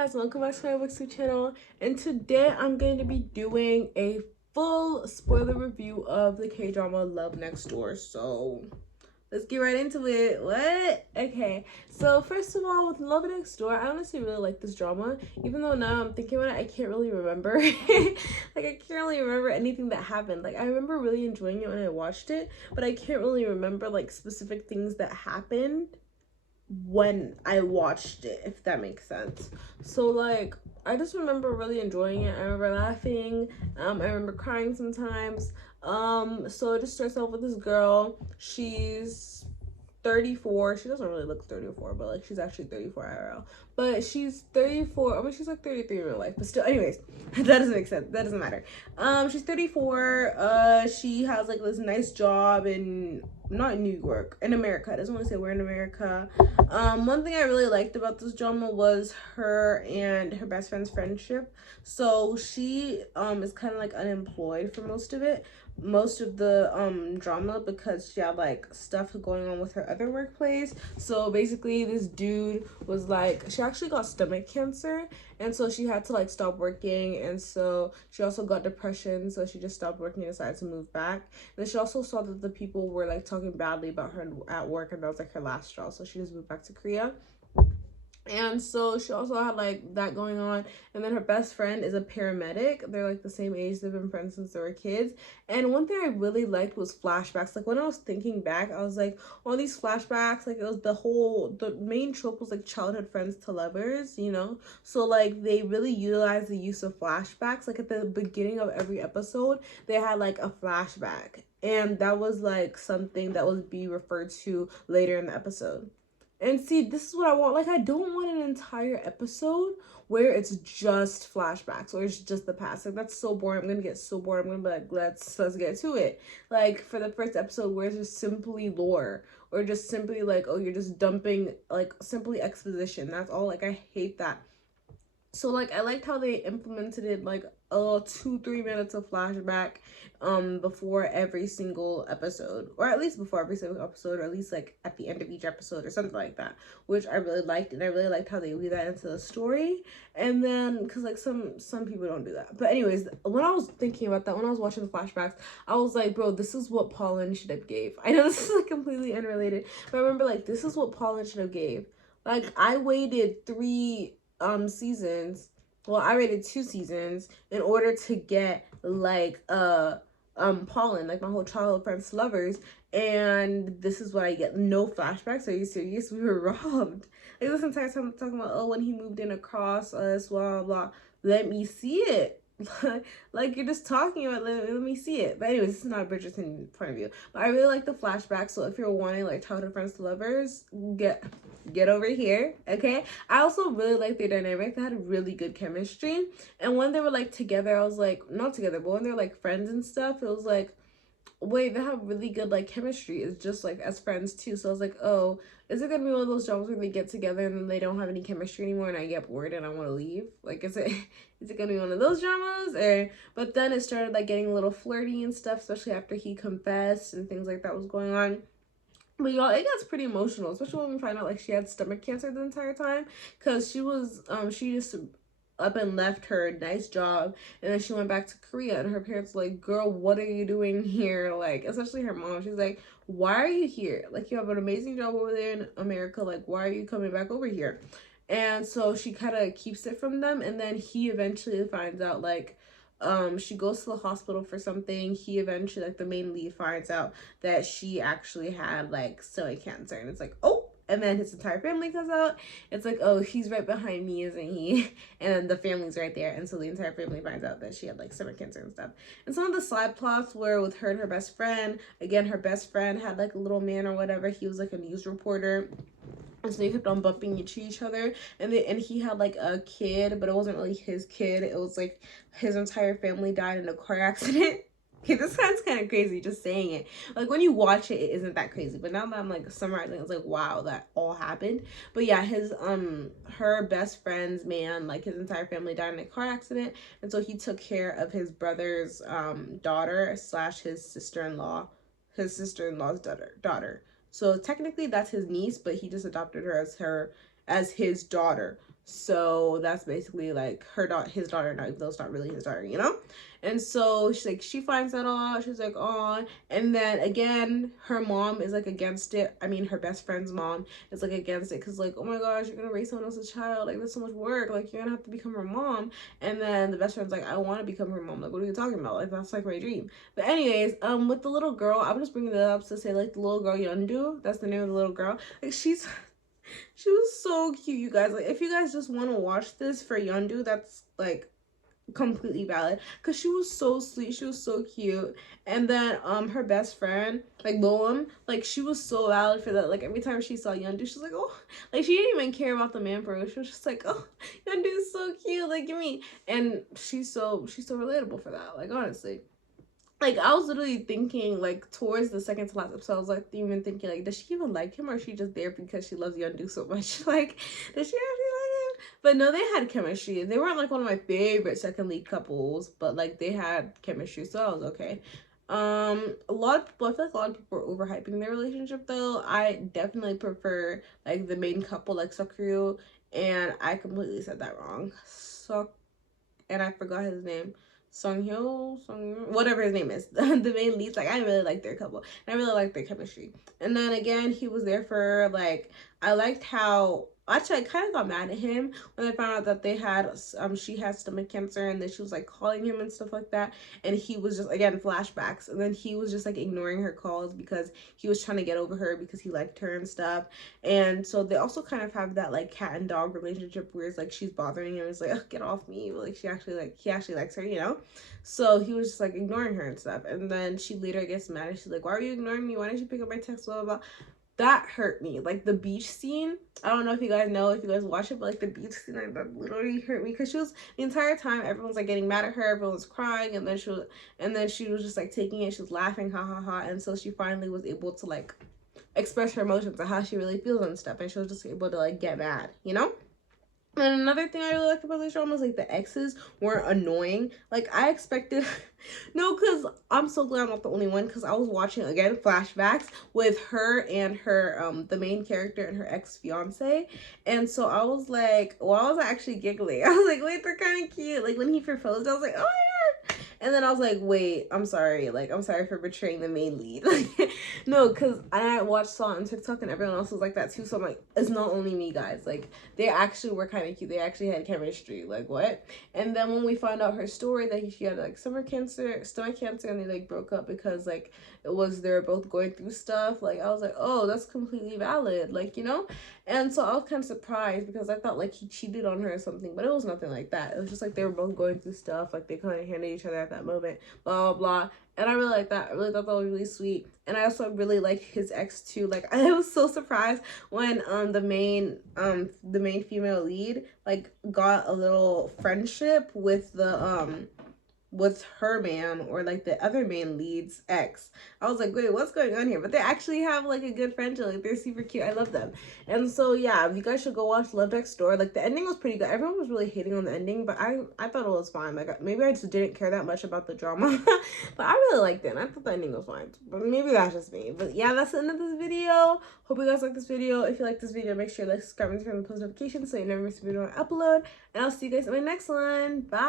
guys, welcome back to my Wixu channel, and today I'm going to be doing a full spoiler review of the K-drama Love Next Door. So let's get right into it. What? Okay, so first of all, with Love Next Door, I honestly really like this drama, even though now I'm thinking about it, I can't really remember. Like, I can't really remember anything that happened. Like, I remember really enjoying it when I watched it, but I can't really remember like specific things that happened when I watched it, if that makes sense. So like, I just remember really enjoying it. I remember laughing. I remember crying sometimes. So it just starts off with this girl. She's 34. She doesn't really look 34, but like she's actually 34 IRL. But she's 34. I mean, she's like 33 in real life, but still, anyways, that doesn't make sense. That doesn't matter. She's 34. She has like this nice job in not in New York, in America. I doesn't want to say we're in America. One thing I really liked about this drama was her and her best friend's friendship. So she is kind of like unemployed for most of it, most of the drama, because she had like stuff going on with her other workplace. So basically this dude was like, she actually got stomach cancer, and so she had to like stop working, and so she also got depression, so she just stopped working and decided to move back. And then she also saw that the people were like talking badly about her at work, and that was like her last straw, so she just moved back to Korea. And so she also had like that going on. And then her best friend is a paramedic. They're like the same age. They've been friends since they were kids. And one thing I really liked was flashbacks. Like when I was thinking back, I was like, all these flashbacks, like it was the main trope was like childhood friends to lovers, you know? So like they really utilized the use of flashbacks. Like at the beginning of every episode, they had like a flashback. And that was like something that would be referred to later in the episode. And see, this is what I want. Like, I don't want an entire episode where it's just flashbacks or it's just the past. Like, that's so boring. I'm gonna get so bored. I'm gonna be like, let's get to it. Like, for the first episode where it's just simply lore or just simply like, oh, you're just dumping like simply exposition. That's all. Like, I hate that. So like, I liked how they implemented it, like a 2-3 minutes of flashback before every single episode, or at least before every single episode, or at least like at the end of each episode or something like that, which I really liked. And I really liked how they weave that into the story. And then because like some people don't do that, but anyways, when I was thinking about that, when I was watching the flashbacks, I was like, bro, this is what Paulin should have gave. I know this is like completely unrelated, but I remember like, this is what Paulin should have gave. Like, I waited 3 seasons, well, I rated 2 seasons in order to get like Paulin, like my whole childhood friends lovers, and this is what I get. No flashbacks. Are you serious? We were robbed. Like this entire time I'm talking about, oh, when he moved in across us, blah blah blah. Let me see it. Like you're just talking about, let me see it. But anyways, this is not a Bridgerton point of view, but I really like the flashback. So if you're wanting like childhood friends to lovers, get over here. Okay, I also really like their dynamic. They had really good chemistry, and when they were like together, I was like, not together, but when they're like friends and stuff, it was like, wait, they have really good like chemistry. It's just like as friends too. So I was like, oh, is it gonna be one of those dramas where they get together and then they don't have any chemistry anymore and I get bored and I want to leave? Like, is it gonna be one of those dramas? Or but then it started like getting a little flirty and stuff, especially after he confessed and things like that was going on. But y'all, it gets pretty emotional, especially when we find out like she had stomach cancer the entire time, because she was she just up and left her nice job, and then she went back to Korea, and her parents were like, girl, what are you doing here? Like, especially her mom, she's like, why are you here? Like, you have an amazing job over there in America, like why are you coming back over here? And so she kind of keeps it from them, and then he eventually finds out like she goes to the hospital for something. He eventually, like the main lead, finds out that she actually had like stomach cancer, and it's like, oh. And then his entire family comes out. It's like, oh, he's right behind me, isn't he? And then the family's right there. And so the entire family finds out that she had like stomach cancer and stuff. And some of the side plots were with her and her best friend. Again, her best friend had like a little man or whatever. He was like a news reporter. And so they kept on bumping into each other. And he had like a kid, but it wasn't really his kid. It was like his entire family died in a car accident. Okay, this sounds kind of crazy just saying it. Like when you watch it, it isn't that crazy. But now that I'm like summarizing, it's like, wow, that all happened. But yeah, his her best friend's man, like his entire family died in a car accident, and so he took care of his brother's daughter slash his sister-in-law's daughter. So technically that's his niece, but he just adopted her as his daughter. So that's basically like his daughter now, even though it's not really his daughter, you know? And so she's like, she finds that all out. She's like, oh, and then again, her mom is like against it. I mean, her best friend's mom is like against it because like, oh my gosh, you're gonna raise someone else's child. Like, that's so much work. Like, you're gonna have to become her mom. And then the best friend's like, I want to become her mom. Like, what are you talking about? Like, that's like my dream. But anyways, with the little girl, I'm just bringing that up to say like the little girl Yondu, that's the name of the little girl. Like, she was so cute, you guys. Like, if you guys just want to watch this for Yondu, that's like completely valid, because she was so sweet, she was so cute. And then her best friend, like Boam, like she was so valid for that. Like every time she saw Yondu, she's like, oh, like she didn't even care about the man for her. She was just like, oh, Yondu is so cute, like give me. And she's so relatable for that, like honestly. Like I was literally thinking like towards the second to last episode, I was like even thinking like, does she even like him, or is she just there because she loves Yondu so much? Like, does she actually like him? But no, they had chemistry. They weren't like one of my favorite second lead couples, but like they had chemistry, so I was okay. A lot of people, I feel like a lot of people are overhyping their relationship though. I definitely prefer like the main couple, like Sakura, and I completely said that wrong. And I forgot his name. Whatever his name is, the main leads. Like I really like their couple. And I really like their chemistry. And then again, he was there for like, I liked how, actually I kind of got mad at him when I found out that they had she had stomach cancer, and then she was like calling him and stuff like that, and he was just, again, flashbacks, and then he was just like ignoring her calls because he was trying to get over her because he liked her and stuff. And so they also kind of have that like cat and dog relationship where it's like she's bothering him, it's like, oh, get off me, but like he actually likes her, you know. So he was just like ignoring her and stuff, and then she later gets mad and she's like, why are you ignoring me, why didn't you pick up my text, blah blah blah. That hurt me. Like the beach scene, I don't know if you guys know, if you guys watch it, but like the beach scene, like that literally hurt me, because she was, the entire time everyone's like getting mad at her, everyone was crying, and then she was just like taking it, she was laughing, ha ha ha. And so she finally was able to like express her emotions and how she really feels and stuff, and she was just able to like get mad, you know. And another thing I really liked about this drama was like the exes weren't annoying. Like I expected, no, because I'm so glad I'm not the only one, because I was watching again flashbacks with her and her the main character and her ex-fiance, and so I was like, well, I was actually giggling. I was like, wait, they're kind of cute. Like when he proposed, I was like, oh my god. And then I was like, wait, I'm sorry. Like, I'm sorry for betraying the main lead. Like, no, because I saw it on TikTok and everyone else was like that too. So I'm like, it's not only me, guys. Like, they actually were kind of cute. They actually had chemistry. Like, what? And then when we found out her story that she had like stomach cancer, and they like broke up because like they were both going through stuff. Like, I was like, oh, that's completely valid. Like, you know? And so I was kind of surprised because I thought like he cheated on her or something, but it was nothing like that. It was just like they were both going through stuff. Like they kind of handed each other at that moment, blah, blah, blah. And I really like that. I really thought that was really sweet. And I also really liked his ex too. Like I was so surprised when the main female lead like got a little friendship with her man, or like the other main lead's ex. I was like, wait, what's going on here? But they actually have like a good friendship. Like they're super cute. I love them. And so yeah, you guys should go watch Love Next Door. Like the ending was pretty good. Everyone was really hating on the ending, but I thought it was fine. Like maybe I just didn't care that much about the drama, but I really liked it. And I thought the ending was fine. But maybe that's just me. But yeah, that's the end of this video. Hope you guys like this video. If you like this video, make sure to like, subscribe, and turn on the post notifications so you never miss a video I upload. And I'll see you guys in my next one. Bye.